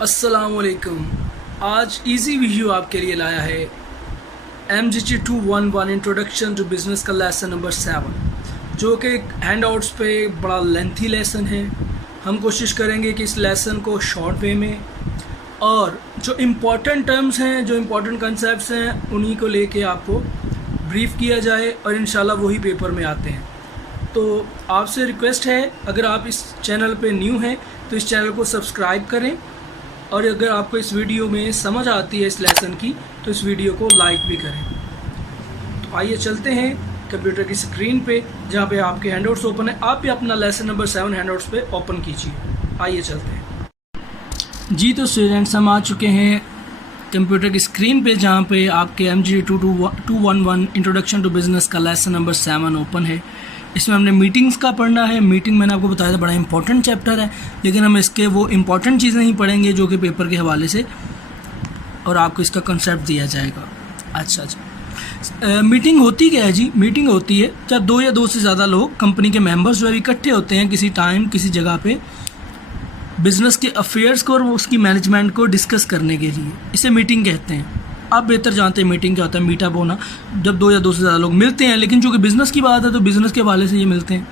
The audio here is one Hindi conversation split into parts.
अस्सलामुअलैकुम। आज इजी वीडियो आपके लिए लाया है MGT 211 इंट्रोडक्शन टू बिज़नेस का लेसन नंबर 7, जो कि हैंड आउट्स पे बड़ा लेंथी लेसन है। हम कोशिश करेंगे कि इस लेसन को शॉर्ट वे में और जो इम्पोर्टेंट टर्म्स हैं, जो इम्पोर्टेंट कंसेप्ट्स हैं, उन्हीं को लेके आपको ब्रीफ किया जाए और इंशाल्लाह वही पेपर में आते हैं। तो आपसे रिक्वेस्ट है, अगर आप इस चैनल पे न्यू हैं तो इस चैनल को सब्सक्राइब करें, और अगर आपको इस वीडियो में समझ आती है इस लेसन की तो इस वीडियो को लाइक भी करें। तो आइए चलते हैं कंप्यूटर की स्क्रीन पे, जहाँ पे आपके हैंडआउट्स ओपन है। आप भी अपना लेसन नंबर 7 हैंडआउट्स पे ओपन कीजिए। आइए चलते हैं जी। तो स्टूडेंट्स, हम आ चुके हैं कंप्यूटर की स्क्रीन पे, जहाँ पे आपके MGT 211 इंट्रोडक्शन टू बिज़नेस का लेसन नंबर 7 ओपन है। इसमें हमने मीटिंग्स का पढ़ना है। मीटिंग मैंने आपको बताया था बड़ा इंपॉर्टेंट चैप्टर है, लेकिन हम इसके वो इम्पॉर्टेंट चीज़ें नहीं पढ़ेंगे जो कि पेपर के हवाले से, और आपको इसका कंसेप्ट दिया जाएगा। अच्छा, मीटिंग होती क्या है जी? मीटिंग होती है जब 2 या 2 से ज़्यादा लोग, कंपनी के मेंबर्स जो है इकट्ठे होते हैं किसी टाइम किसी जगह पे बिज़नेस के अफेयर्स को और उसकी मैनेजमेंट को डिस्कस करने के लिए। इसे मीटिंग कहते हैं। आप बेहतर जानते हैं मीटिंग क्या होता है। मीटअप होना, जब 2 या 2 से ज़्यादा लोग मिलते हैं, लेकिन चूँकि बिज़नेस की बात है तो बिज़नेस के हवाले से ये मिलते हैं।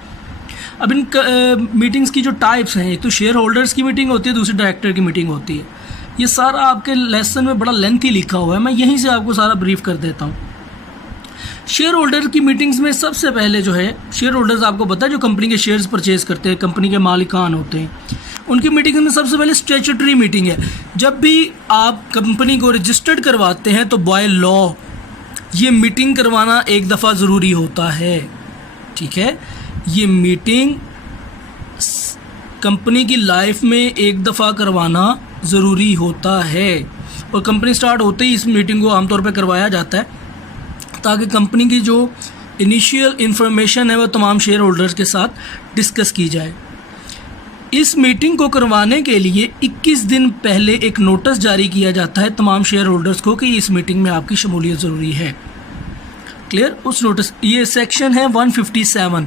अब इन मीटिंग्स की जो टाइप्स हैं, एक तो शेयर होल्डर्स की मीटिंग होती है, दूसरी डायरेक्टर की मीटिंग होती है। ये सारा आपके लेसन में बड़ा लेंथी लिखा हुआ है, मैं यहीं से आपको सारा ब्रीफ कर देता हूँ। शेयर होल्डर की मीटिंग्स में सबसे पहले जो है, शेयर होल्डर्स आपको पता है जो कंपनी के शेयर्स परचेज करते हैं, कंपनी के मालिकान होते हैं, उनकी मीटिंग में सबसे पहले स्टैट्यूटरी मीटिंग है। जब भी आप कंपनी को रजिस्टर्ड करवाते हैं तो बाय लॉ ये मीटिंग करवाना एक दफ़ा ज़रूरी होता है। ठीक है, ये मीटिंग कंपनी की लाइफ में एक दफ़ा करवाना ज़रूरी होता है, और कंपनी स्टार्ट होते ही इस मीटिंग को आमतौर पर करवाया जाता है ताकि कंपनी की जो इनिशियल इन्फॉर्मेशन है वह तमाम शेयर होल्डर्स के साथ डिस्कस की जाए। इस मीटिंग को करवाने के लिए 21 दिन पहले एक नोटिस जारी किया जाता है तमाम शेयर होल्डर्स को कि इस मीटिंग में आपकी शमूलियत ज़रूरी है। क्लियर? उस नोटिस, ये सेक्शन है 157।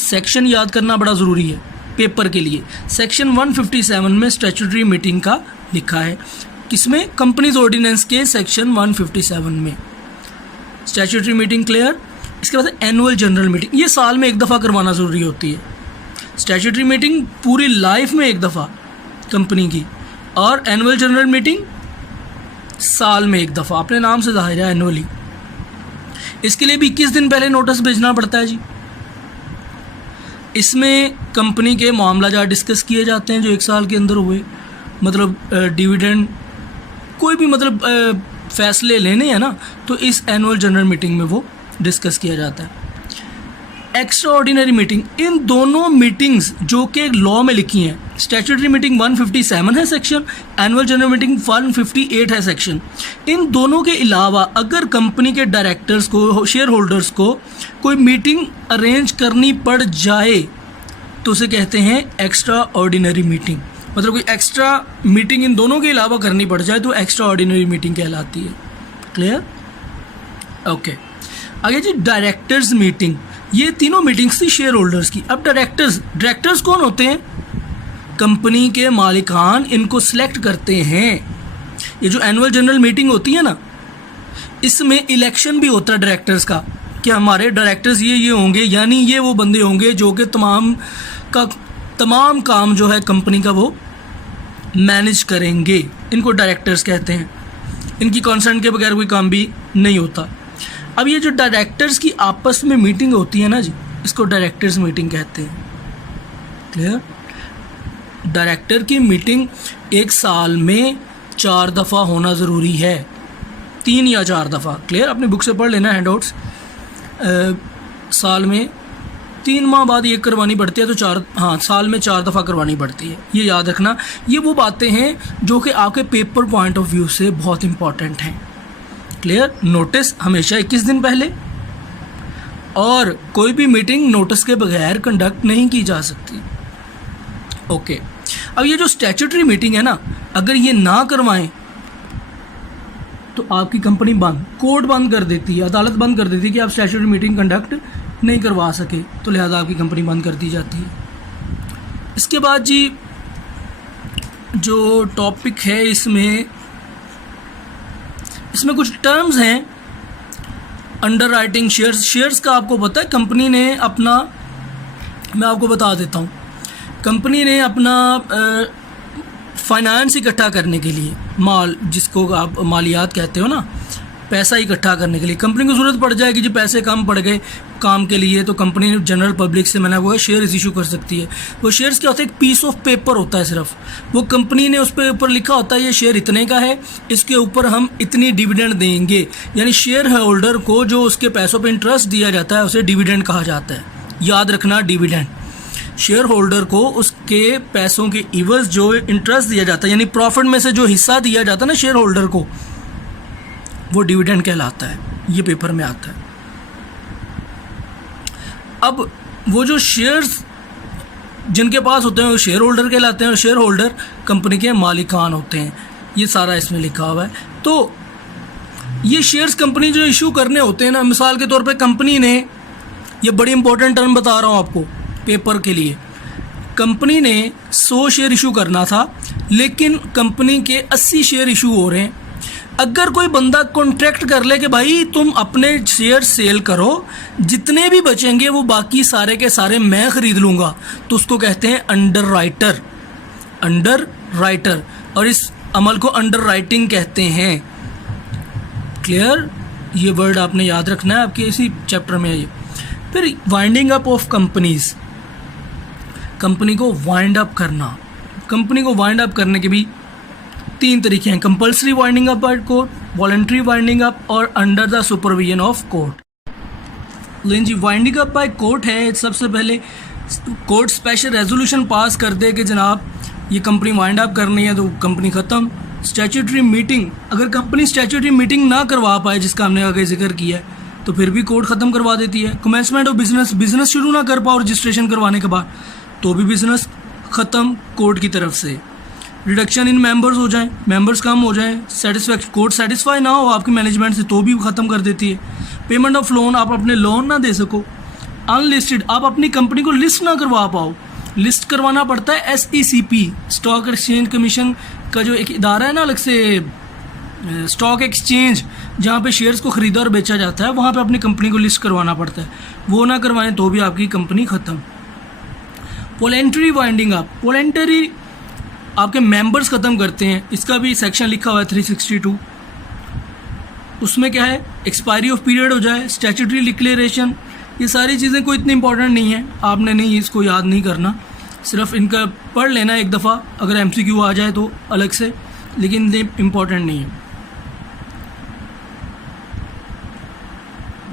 सेक्शन याद करना बड़ा ज़रूरी है पेपर के लिए। सेक्शन 157 में स्टैट्यूटरी मीटिंग का लिखा है। किसमें? कंपनीज ऑर्डिनेंस के सेक्शन 157 में स्टैट्यूटरी मीटिंग। क्लियर? इसके बाद एनुअल जनरल मीटिंग, ये साल में एक दफ़ा करवाना ज़रूरी होती है। स्टैट्यूटरी मीटिंग पूरी लाइफ में एक दफ़ा कंपनी की, और एनुअल जनरल मीटिंग साल में एक दफ़ा। अपने नाम से जाहिर है एनुअली। इसके लिए भी 21 दिन पहले नोटिस भेजना पड़ता है जी। इसमें कंपनी के मामला जहाँ डिस्कस किए जाते हैं जो 1 साल के अंदर हुए, मतलब डिविडेंड, कोई भी मतलब फैसले लेने हैं ना, तो इस एनुअल जनरल मीटिंग में वो डिस्कस किया जाता है। एक्स्ट्रा ऑर्डिनरी मीटिंग, इन दोनों मीटिंग्स जो कि लॉ में लिखी हैं, स्टैट्यूटरी मीटिंग 157 है सेक्शन, एनुअल जनरल मीटिंग 158 है सेक्शन। इन दोनों के अलावा अगर कंपनी के डायरेक्टर्स को, शेयर होल्डर्स को कोई मीटिंग अरेंज करनी पड़ जाए तो उसे कहते हैं एक्स्ट्रा ऑर्डिनरी मीटिंग। मतलब कोई एक्स्ट्रा मीटिंग इन दोनों के अलावा करनी पड़ जाए तो एक्स्ट्रा ऑर्डिनरी मीटिंग कहलाती है। क्लियर? ओके। आगे जी, डायरेक्टर्स मीटिंग। ये तीनों मीटिंग्स थी शेयर होल्डर्स की। अब डायरेक्टर्स कौन होते हैं? कंपनी के मालिकान इनको सिलेक्ट करते हैं। ये जो एनुअल जनरल मीटिंग होती है ना, इसमें इलेक्शन भी होता है डायरेक्टर्स का, कि हमारे डायरेक्टर्स ये होंगे, यानी ये वो बंदे होंगे जो कि तमाम काम जो है कंपनी का वो मैनेज करेंगे। इनको डायरेक्टर्स कहते हैं। इनकी कंसेंट के बगैर कोई काम भी नहीं होता। अब ये जो डायरेक्टर्स की आपस में मीटिंग होती है ना जी, इसको डायरेक्टर्स मीटिंग कहते हैं। क्लियर? डायरेक्टर की मीटिंग 1 साल में 4 दफ़ा होना ज़रूरी है, 3 या 4 दफ़ा। क्लियर? अपनी बुक से पढ़ लेना हैंडआउट्स। साल में 3 माह बाद ये करवानी पड़ती है, तो साल में 4 दफ़ा करवानी पड़ती है। ये याद रखना। ये वो बातें हैं जो कि आपके पेपर पॉइंट ऑफ व्यू से बहुत इंपॉर्टेंट हैं। क्लियर? नोटिस हमेशा 21 दिन पहले, और कोई भी मीटिंग नोटिस के बगैर कंडक्ट नहीं की जा सकती। ओके। अब ये जो स्टैट्यूटरी मीटिंग है ना, अगर ये ना करवाएं तो आपकी कंपनी बंद, कोर्ट बंद कर देती है, अदालत बंद कर देती है कि आप स्टैट्यूटरी मीटिंग कंडक्ट नहीं करवा सके, तो लिहाजा आपकी कंपनी बंद कर दी जाती है। इसके बाद जी जो टॉपिक है इसमें कुछ टर्म्स हैं। अंडर राइटिंग शेयर्स का आपको पता है, कंपनी ने अपना, मैं आपको बता देता हूँ, कंपनी ने अपना फाइनेंस इकट्ठा करने के लिए, माल जिसको आप मालियात कहते हो ना, पैसा इकट्ठा करने के लिए कंपनी को ज़रूरत पड़ जाएगी, जो पैसे कम पड़ गए काम के लिए, तो कंपनी जनरल पब्लिक से मैंने वो शेयर्स इशू कर सकती है। वो शेयर्स क्या होता है, एक पीस ऑफ पेपर होता है सिर्फ, वो कंपनी ने उस पे ऊपर लिखा होता है ये शेयर इतने का है, इसके ऊपर हम इतनी डिविडेंड देंगे, यानी शेयर होल्डर को जो उसके पैसों पे इंटरेस्ट दिया जाता है उसे डिविडेंड कहा जाता है। याद रखना, डिविडेंड, शेयर होल्डर को उसके पैसों के इवज जो इंटरेस्ट दिया जाता है, यानी प्रॉफिट में से जो हिस्सा दिया जाता है ना शेयर होल्डर को, वो डिविडेंड कहलाता है। ये पेपर में आता है। अब वो जो शेयर्स जिनके पास होते हैं वो शेयर होल्डर कहलाते हैं, और शेयर होल्डर कंपनी के मालिकान होते हैं। ये सारा इसमें लिखा हुआ है। तो ये शेयर्स कंपनी जो इशू करने होते हैं ना, मिसाल के तौर पे कंपनी ने, ये बड़ी इंपॉर्टेंट टर्म बता रहा हूँ आपको पेपर के लिए, कंपनी ने 100 शेयर इशू करना था, लेकिन कंपनी के 80 शेयर इशू हो रहे हैं। अगर कोई बंदा कॉन्ट्रैक्ट कर ले कि भाई तुम अपने शेयर सेल करो, जितने भी बचेंगे वो बाकी सारे के सारे मैं ख़रीद लूँगा, तो उसको कहते हैं अंडर राइटर। अंडर राइटर, और इस अमल को अंडर राइटिंग कहते हैं। क्लियर? ये वर्ड आपने याद रखना है, आपके इसी चैप्टर में है ये। फिर winding up of companies, company को वाइंड अप करना। कंपनी को वाइंड अप करने के भी 3 तरीके हैं, compulsory winding up by court, voluntary winding up और under the supervision of court. लेकिन जी वाइंडिंग अप बाय कोर्ट है, सबसे पहले कोर्ट स्पेशल रेजोल्यूशन पास कर दे कि जनाब ये कंपनी वाइंड अप करनी है, तो कंपनी ख़त्म। स्टैट्यूटरी मीटिंग, अगर कंपनी स्टैट्यूटरी मीटिंग ना करवा पाए, जिसका हमने आगे जिक्र किया है, तो फिर भी कोर्ट ख़त्म करवा देती है। कमेंसमेंट ऑफ बिजनेस शुरू ना कर पाओ रजिस्ट्रेशन करवाने के बाद, तो भी बिजनेस ख़त्म कोर्ट की तरफ से। रिडक्शन इन मेंबर्स हो जाए, मेंबर्स कम हो जाए, सेटिस्फैक्शन, कोर्ट सेटिस्फाई ना हो आपकी मैनेजमेंट से, तो भी ख़त्म कर देती है। पेमेंट ऑफ लोन, आप अपने लोन ना दे सको। अनलिस्टेड, आप अपनी कंपनी को लिस्ट ना करवा पाओ, लिस्ट करवाना पड़ता है SECP, स्टॉक एक्सचेंज कमीशन का जो एक इदारा है ना अलग से, स्टॉक एक्सचेंज जहाँ पे शेयर्स को ख़रीदा और बेचा जाता है, वहाँ पे अपनी कंपनी को लिस्ट करवाना पड़ता है। वो ना करवाएं तो भी आपकी कंपनी ख़त्म। वॉलेंटरी वाइंडिंग अप, वॉलेंटरी आपके मेंबर्स ख़त्म करते हैं, इसका भी सेक्शन लिखा हुआ है 362। उसमें क्या है, एक्सपायरी ऑफ पीरियड हो जाए, स्टैट्यूटरी डिक्लेरेशन, ये सारी चीज़ें कोई इतनी इंपॉर्टेंट नहीं है, आपने नहीं इसको याद नहीं करना, सिर्फ इनका पढ़ लेना एक दफ़ा, अगर MCQ आ जाए तो अलग से, लेकिन ये इम्पॉर्टेंट नहीं है।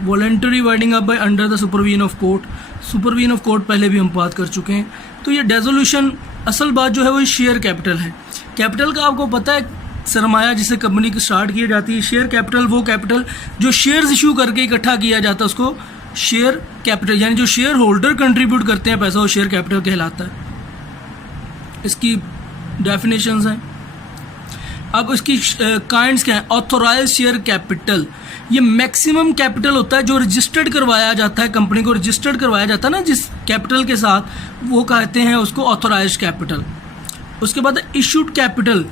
Voluntary winding up by under the supervision of court, supervision of court पहले भी हम बात कर चुके हैं। तो ये डेजोल्यूशन, असल बात जो है वो शेयर कैपिटल है। कैपिटल का आपको पता है, सरमाया जिसे कंपनी की स्टार्ट की जाती है, शेयर कैपिटल वो कैपिटल जो शेयर्स इशू करके इकट्ठा किया जाता है, उसको शेयर कैपिटल, यानी जो शेयर होल्डर कंट्रीब्यूट करते हैं पैसा, वो शेयर कैपिटल कहलाता है। इसकी डेफिनेशंस हैं। अब इसकी काइंड्स क्या है, ऑथोराइज शेयर कैपिटल, ये मैक्सिमम कैपिटल होता है जो रजिस्टर्ड करवाया जाता है, कंपनी को रजिस्टर्ड करवाया जाता है ना जिस कैपिटल के साथ, वो कहते हैं उसको ऑथोराइज कैपिटल। उसके बाद issued capital,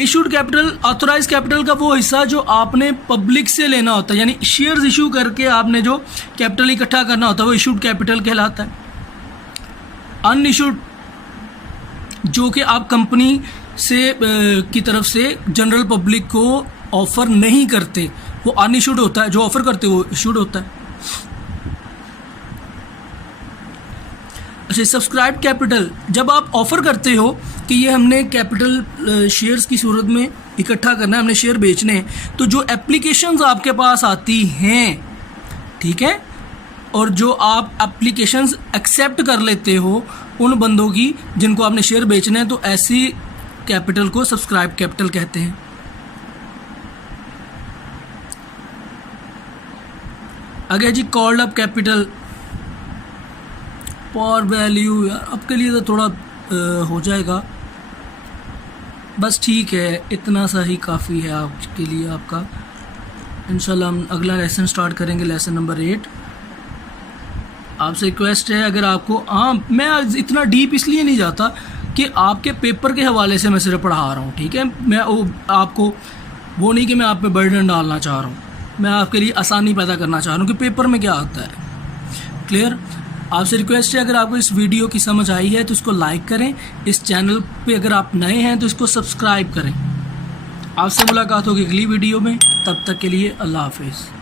issued capital, authorise capital का वो हिस्सा जो आपने पब्लिक से लेना होता है, यानी शेयर्स इशू करके आपने जो कैपिटल इकट्ठा करना होता है, वो इशूड कैपिटल कहलाता है। अनइशूड, जो कि आप कंपनी से की तरफ से जनरल पब्लिक को ऑफर नहीं करते, वो अनइशूड होता है, जो ऑफर करते वो इशूड होता है। अच्छा, सब्सक्राइब कैपिटल, जब आप ऑफर करते हो कि ये हमने कैपिटल शेयर्स की सूरत में इकट्ठा करना है, हमने शेयर बेचने हैं, तो जो एप्लीकेशंस आपके पास आती हैं, ठीक है, और जो आप एप्लीकेशंस एक्सेप्ट कर लेते हो उन बंदों की जिनको आपने शेयर बेचने हैं, तो ऐसी कैपिटल को सब्सक्राइब कैपिटल कहते हैं। आगे जी called up capital, power value, यार आपके लिए तो थोड़ा हो जाएगा, बस ठीक है, इतना सा ही काफ़ी है आपके लिए आपका। इंशाल्लाह हम अगला लेसन स्टार्ट करेंगे, लेसन नंबर 8। आपसे रिक्वेस्ट है, अगर आपको, हाँ मैं इतना डीप इसलिए नहीं जाता कि आपके पेपर के हवाले से मैं सिर्फ पढ़ा रहा हूँ, ठीक है। मैं आपको वो नहीं कि मैं आप पे बर्डन डालना चाह रहा हूँ, मैं आपके लिए आसानी पैदा करना चाह रहा हूँ कि पेपर में क्या होता है। क्लियर। आपसे रिक्वेस्ट है, अगर आपको इस वीडियो की समझ आई है तो इसको लाइक करें। इस चैनल पे अगर आप नए हैं तो इसको सब्सक्राइब करें। आपसे मुलाकात होगी अगली वीडियो में, तब तक के लिए अल्लाह हाफिज़।